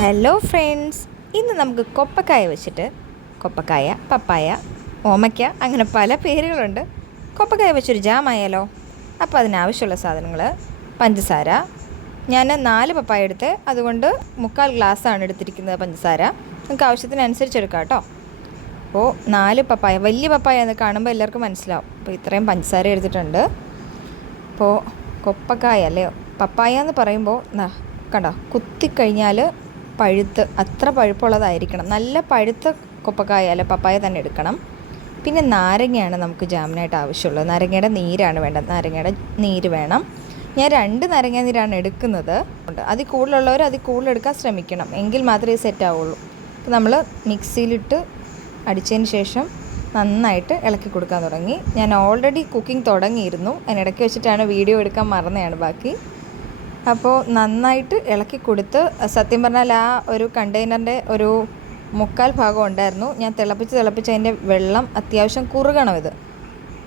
Hello friends ഇന്ന് നമുക്ക് കൊപ്പക്കായ വെച്ചിട്ട് കൊപ്പക്കായ പപ്പായ ഓമയ്ക്ക അങ്ങനെ പല പേരുകളുണ്ട്. കൊപ്പക്കായ വെച്ചൊരു ജാം ആയാലോ അപ്പോൾ അതിനാവശ്യമുള്ള സാധനങ്ങൾ പഞ്ചസാര. ഞാൻ നാല് പപ്പായ എടുത്ത് അതുകൊണ്ട് മുക്കാൽ ഗ്ലാസ്സാണ് എടുത്തിരിക്കുന്നത് പഞ്ചസാര. നമുക്ക് ആവശ്യത്തിനനുസരിച്ച് എടുക്കാം കേട്ടോ. അപ്പോൾ നാല് പപ്പായ. വലിയ പപ്പായ എന്ന് കാണുമ്പോൾ എല്ലാവർക്കും മനസ്സിലാവും. അപ്പോൾ ഇത്രയും പഞ്ചസാര എടുത്തിട്ടുണ്ട്. അപ്പോൾ കൊപ്പക്കായ അല്ലേ? പപ്പായ എന്ന് പറയുമ്പോൾ കണ്ടോ? കുത്തിക്കഴിഞ്ഞാൽ പഴുത്ത് അത്ര പഴുപ്പുള്ളതായിരിക്കണം. നല്ല പഴുത്ത കൊപ്പക്കായ അല്ല പപ്പായ തന്നെ എടുക്കണം. പിന്നെ നാരങ്ങയാണ് നമുക്ക് ജാമിനായിട്ട് ആവശ്യമുള്ളത്. നാരങ്ങയുടെ നീരാണ് വേണ്ടത്. നാരങ്ങയുടെ നീര് വേണം. ഞാൻ രണ്ട് നാരങ്ങ നീരാണ് എടുക്കുന്നത്. അതിൽ കൂടുതലുള്ളവർ അതിൽ കൂടുതൽ എടുക്കാൻ ശ്രമിക്കണം. എങ്കിൽ മാത്രമേ സെറ്റ് ആവുള്ളൂ. അപ്പോൾ നമ്മൾ മിക്സിയിലിട്ട് അടിച്ചതിന് ശേഷം നന്നായിട്ട് ഇളക്കി കൊടുക്കാൻ തുടങ്ങി. ഞാൻ ഓൾറെഡി കുക്കിംഗ് തുടങ്ങിയിരുന്നു. അതിനിടയ്ക്ക് വെച്ചിട്ടാണ് വീഡിയോ എടുക്കാൻ മറന്നതാണ് ബാക്കി. അപ്പോൾ നന്നായിട്ട് ഇളക്കി കൊടുത്ത് സത്യം പറഞ്ഞാൽ ആ ഒരു കണ്ടെയ്നറിന്റെ ഒരു മുക്കാൽ ഭാഗം ഉണ്ടായിരുന്നു. ഞാൻ തിളപ്പിച്ച് തിളപ്പിച്ച് അതിന്റെ വെള്ളം അത്യാവശ്യം കുറുകണം ഇത്.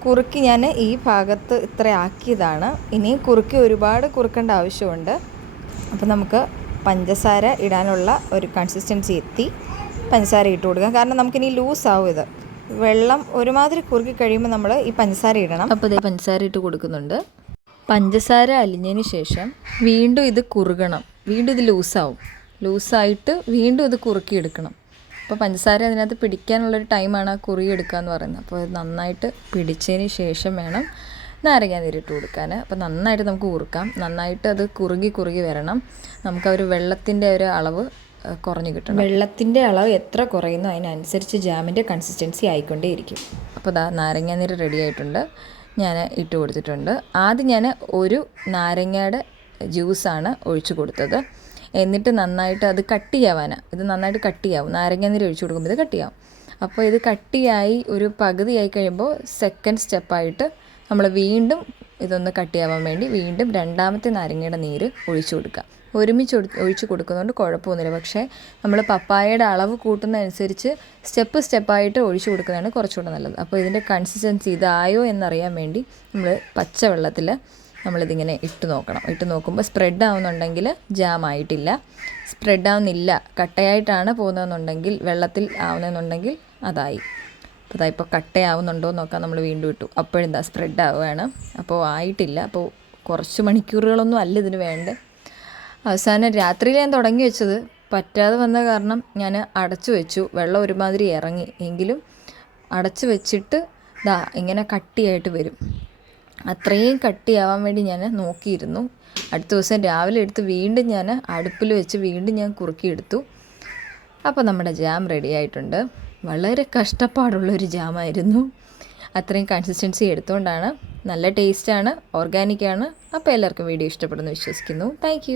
കുറുക്കി ഞാൻ ഈ ഭാഗത്ത് ഇത്ര ആക്കിയതാണ്. ഇനിയും കുറുക്കി ഒരുപാട് കുറുക്കേണ്ട ആവശ്യമുണ്ട്. അപ്പോൾ നമുക്ക് പഞ്ചസാര ഇടാനുള്ള ഒരു കൺസിസ്റ്റൻസി എത്തി. പഞ്ചസാര ഇട്ട് കൊടുക്കാം. കാരണം നമുക്കിനി ലൂസ് ആവും ഇത്. വെള്ളം ഒരുമാതിരി കുറുക്കി കഴിയുമ്പോൾ നമ്മൾ ഈ പഞ്ചസാര ഇടണം. അപ്പോൾ ഇതേ പഞ്ചസാര ഇട്ട് കൊടുക്കുന്നുണ്ട്. പഞ്ചസാര അലിഞ്ഞതിന് ശേഷം വീണ്ടും ഇത് കുറുകണം. വീണ്ടും ഇത് ലൂസാവും. ലൂസായിട്ട് വീണ്ടും ഇത് കുറുക്കിയെടുക്കണം. അപ്പോൾ പഞ്ചസാര അതിനകത്ത് പിടിക്കാനുള്ളൊരു ടൈമാണ് ആ കുറുകി എടുക്കുക എന്ന് പറയുന്നത്. അപ്പോൾ അത് നന്നായിട്ട് പിടിച്ചതിന് ശേഷം വേണം നാരങ്ങ നീരിട്ട് കൊടുക്കാൻ അപ്പോൾ നന്നായിട്ട് നമുക്ക് കുറുക്കാം. നന്നായിട്ട് അത് കുറുകി കുറുകി വരണം. നമുക്ക് ആ ഒരു വെള്ളത്തിന്റെ ഒരു അളവ് കുറഞ്ഞു കിട്ടണം. വെള്ളത്തിന്റെ അളവ് എത്ര കുറയുന്നു അതിനനുസരിച്ച് ജാമിന്റെ കൺസിസ്റ്റൻസി ആയിക്കൊണ്ടേയിരിക്കും. അപ്പോൾ ദാ നാരങ്ങാനീര് റെഡി ആയിട്ടുണ്ട്. ഞാൻ ഇട്ട് കൊടുത്തിട്ടുണ്ട്. ആദ്യം ഞാൻ ഒരു നാരങ്ങയുടെ ജ്യൂസാണ് ഒഴിച്ചു കൊടുത്തത്. എന്നിട്ട് നന്നായിട്ട് അത് കട്ടിയാവാനാണ് ഇത് നന്നായിട്ട് കട്ടിയാവും. നാരങ്ങാനീര് ഒഴിച്ചു കൊടുക്കുമ്പോൾ ഇത് കട്ടിയാവും. അപ്പോൾ ഇത് കട്ടിയായി ഒരു പകുതിയായി കഴിയുമ്പോൾ സെക്കൻഡ് സ്റ്റെപ്പായിട്ട് നമ്മൾ വീണ്ടും ഇതൊന്ന് കട്ടിയാവാൻ വേണ്ടി വീണ്ടും രണ്ടാമത്തെ നാരങ്ങയുടെ നീര് ഒഴിച്ചു കൊടുക്കുക. ഒരുമിച്ച് ഒഴി- ഒഴിച്ച് കൊടുക്കുന്നതുകൊണ്ട് കുഴപ്പമൊന്നുമില്ല. പക്ഷേ നമ്മൾ പപ്പായയുടെ അളവ് കൂട്ടുന്നതനുസരിച്ച് സ്റ്റെപ്പ് സ്റ്റെപ്പായിട്ട് ഒഴിച്ചു കൊടുക്കുന്നതാണ് കുറച്ചുകൂടെ നല്ലത്. അപ്പോൾ ഇതിന്റെ കൺസിസ്റ്റൻസി ഇതായോ എന്നറിയാൻ വേണ്ടി നമ്മൾ പച്ചവെള്ളത്തിൽ നമ്മളിതിങ്ങനെ ഇട്ട് നോക്കണം. ഇട്ട് നോക്കുമ്പോൾ സ്പ്രെഡ് ആവുന്നുണ്ടെങ്കിൽ ജാം ആയിട്ടില്ല സ്പ്രെഡ് ആവുന്നില്ല കട്ടയായിട്ടാണ് പോകുന്നതെന്നുണ്ടെങ്കിൽ വെള്ളത്തിൽ ആവുന്നതെന്നുണ്ടെങ്കിൽ അതായി. അപ്പോൾ ഇതാ ഇപ്പോൾ കട്ടയാവുന്നുണ്ടോ നോക്കാൻ നമ്മൾ വീണ്ടും ഇട്ടു. അപ്പോഴെന്താ സ്പ്രെഡ് ആവുകയാണ്. അപ്പോൾ ആയിട്ടില്ല. അപ്പോൾ കുറച്ച് മണിക്കൂറുകളൊന്നും അല്ല ഇതിന് വേണ്ടത്. അവസാനം രാത്രിയിൽ ഞാൻ തുടങ്ങി വെച്ചത്. പറ്റാതെ വന്ന കാരണം ഞാൻ അടച്ചു വെച്ചു. വെള്ളം ഒരുമാതിരി ഇറങ്ങി. എങ്കിലും അടച്ചു വെച്ചിട്ട് ദാ ഇങ്ങനെ കട്ടിയായിട്ട് വരും. അത്രയും കട്ടിയാവാൻ വേണ്ടി ഞാൻ നോക്കിയിരുന്നു. അടുത്ത ദിവസം രാവിലെ എടുത്ത് വീണ്ടും ഞാൻ അടുപ്പിൽ വെച്ച് വീണ്ടും ഞാൻ കുറുക്കിയെടുത്തു അപ്പോൾ നമ്മുടെ ജാം റെഡി ആയിട്ടുണ്ട്. വളരെ കഷ്ടപ്പാടുള്ള കഷ്ടപ്പാടുള്ളൊരു ജാമായിരുന്നു. അത്രയും കൺസിസ്റ്റൻസി എടുത്തുകൊണ്ടാണ് നല്ല ടേസ്റ്റാണ് ഓർഗാനിക്കാണ് അപ്പോൾ എല്ലാവർക്കും വീഡിയോ ഇഷ്ടപ്പെടുന്നു വിശ്വസിക്കുന്നു. താങ്ക്